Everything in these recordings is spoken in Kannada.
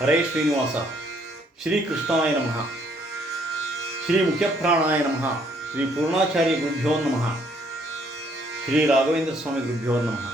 ಹರೇ ಶ್ರೀನಿವಾಸ. ಶ್ರೀ ಕೃಷ್ಣಾಯ ನಮಃ. ಶ್ರೀ ಮುಖ್ಯಪ್ರಾಣಾಯ ನಮಃ. ಶ್ರೀ ಪೂರ್ಣಾಚಾರ್ಯ ಗುರುಭ್ಯೋ ನಮಃ. ಶ್ರೀ ರಾಘವೇಂದ್ರ ಸ್ವಾಮಿ ಗುರುಭ್ಯೋ ನಮಃ.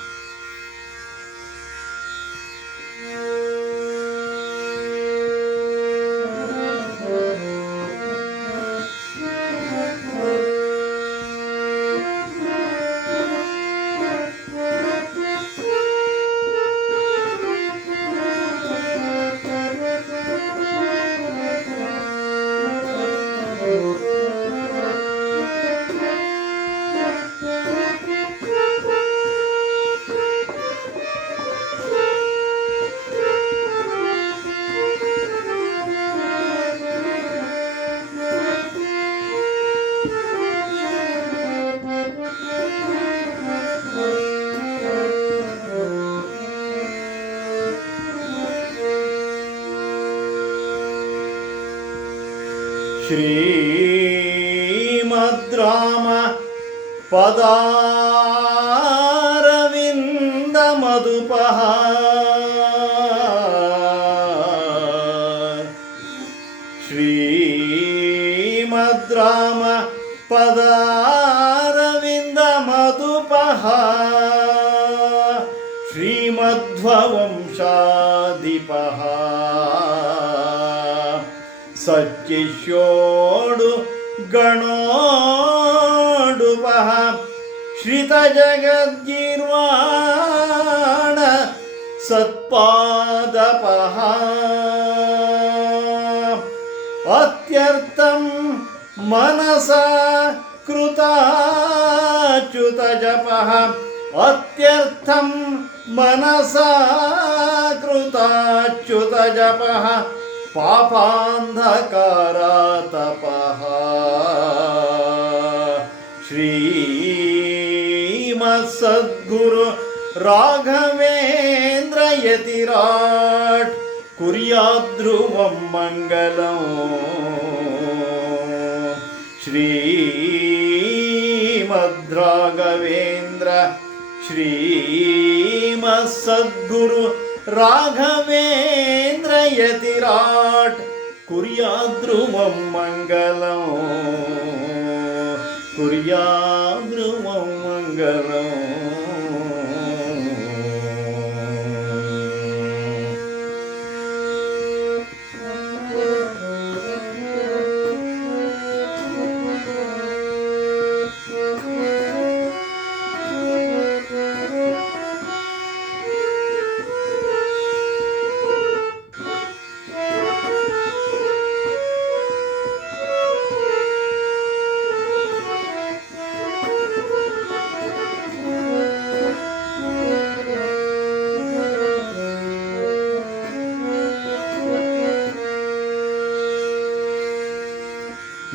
ಶ್ರೀಮದ್ರಾಮ ಪದಾರವಿಂದ ಮಧುಪಃ ಶ್ರೀಮದ್ರಾಮ ಪದಾರವಿಂದ ಮಧುಪಃ ಶ್ರೀಮಧ್ವವಂಶಾಧಿಪಃ ಸಚ್ಚಿಷ್ಯೋಡು ಗಣೋಡುಪಃ ಶ್ರಿತಜಗದ್ಗೀರ್ವಾಣ ಸತ್ಪಾದಪಃ ಅತ್ಯರ್ಥಂ ಮನಸ ಕೃತಾಚ್ಯುತಜಪಃ ಅತ್ಯರ್ಥಂ ಮನಸ ಕೃತಾಚ್ಯುತಜಪಃ ಪಾಪಾಂಧಕಾರಾತಪಃ ಶ್ರೀಮತ್ಸದ್ಗುರು ರಾಘವೇಂದ್ರ ಯತಿರಾಟ್ ಕುರ್ಯಾದ್ಧ್ರುವಂ ಮಂಗಲಂ ಶ್ರೀಮದ್ರಾಘವೇಂದ್ರ ಶ್ರೀಮತ್ಸದ್ಗುರು ರಾಘವೇಂದ್ರ ಯತಿರಾಟ್ ಕುರ್ಯಾದ್ಧ್ರುವಂ ಮಂಗಲಂ ಕುರ್ಯಾದ್ಧ್ರುವಂ ಮಂಗಲಂ.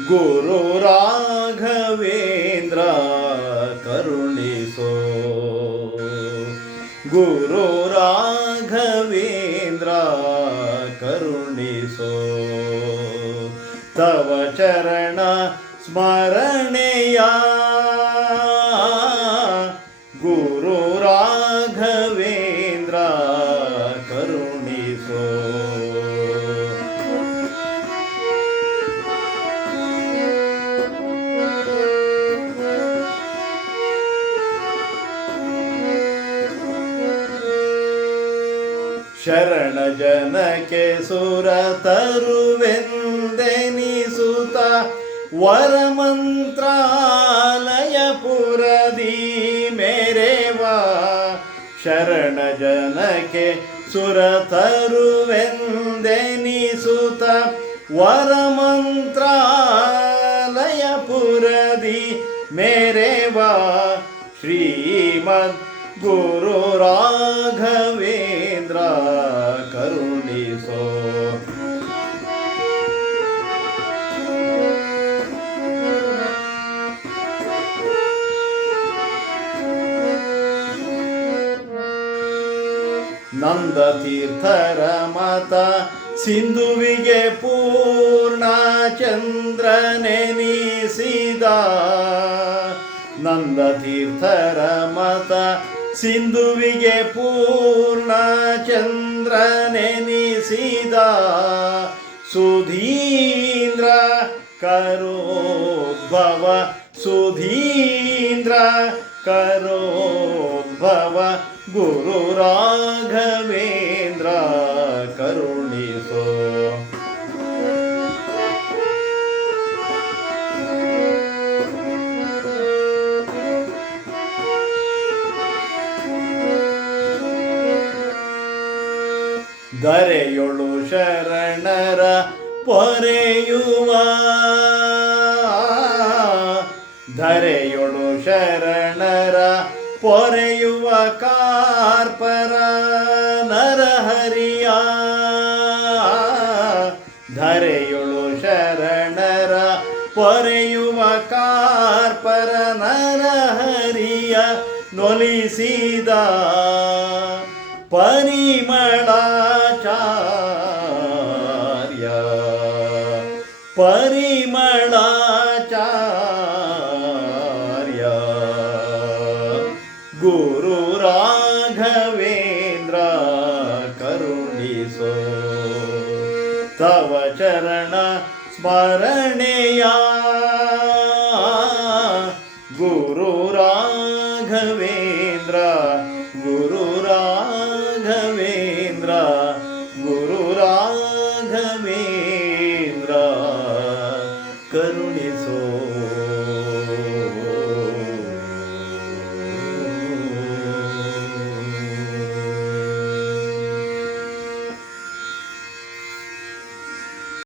ಗುರು ರಾಘವೇಂದ್ರ ಕರುಣಿಸೋ, ಗುರು ರಾಘವೇಂದ್ರ ಕರುಣಿಸೋ, ತವ ಚರಣ ಸ್ಮರಣೆಯ ಗುರು ರಾಘವೇಂದ್ರ ಕರುಣಿಸೋ. ಶರಣ ಜನಕ್ಕೆ ಸುರ ತರುವೆಂದೆನಿಸುತ್ತ ವರಮಂತ್ರಾಲಯ ಪುರದಿ ಮೆರೆವ ಶರಣ ಜನಕ್ಕೆ ಸುರ ತರುವೆಂದೆನಿಸುತ್ತ ವರಮಂತ್ರಾಲಯ ಪುರದಿ ಮೆರೆವ ಶ್ರೀಮದ್ ಗುರು ರಾಘವೇಂದ್ರ ಕರುಣಿಸೋ. ನಂದ ತೀರ್ಥರ ಮತ ಸಿಂಧುವಿಗೆ ಪೂರ್ಣ ಚಂದ್ರನೆನಿಸಿದ ನಂದ ತೀರ್ಥರ ಮತ ಸಿಂಧುವಿಗೆ ಪೂರ್ಣ ಚಂದ್ರನೆನಿಸಿದ ಸುಧೀಂದ್ರ ಕರೋದ್ಭವ ಸುಧೀಂದ್ರ ಕರೋದ್ಭವ ಗುರು ರಾಘವೇಂದ್ರ ಕರುಣಿಸೋ. ಧರೆಯೊಳು ಶರಣರ ಪೊರೆಯುವ ಧರೆಯೊಳು ಶರಣರ ಪೊರೆಯುವ ಕಾರ್ಪರ ನರಹರಿಯ ಧರೆಯೊಳು ಶರಣರ ಪೊರೆಯುವ ಕಾರ್ಪರ ನರಹರಿಯ ನೊಲಿಸಿದ ಪರಿಮಳಾಚಾರ್ಯ ಪರಿಮಳಾಚಾರ್ಯ ಗುರು ರಾಘವೇಂದ್ರ ಕರುಣಿಸೋ. ತವ ಚರಣ ಸ್ಮರಣೆಯ ಗುರು ರಾಘವೇಂದ್ರ ಗುರು ರಾಘವೇಂದ್ರ ಗುರು ರಾಘವೇಂದ್ರ ಕರುಣಿಸೋ.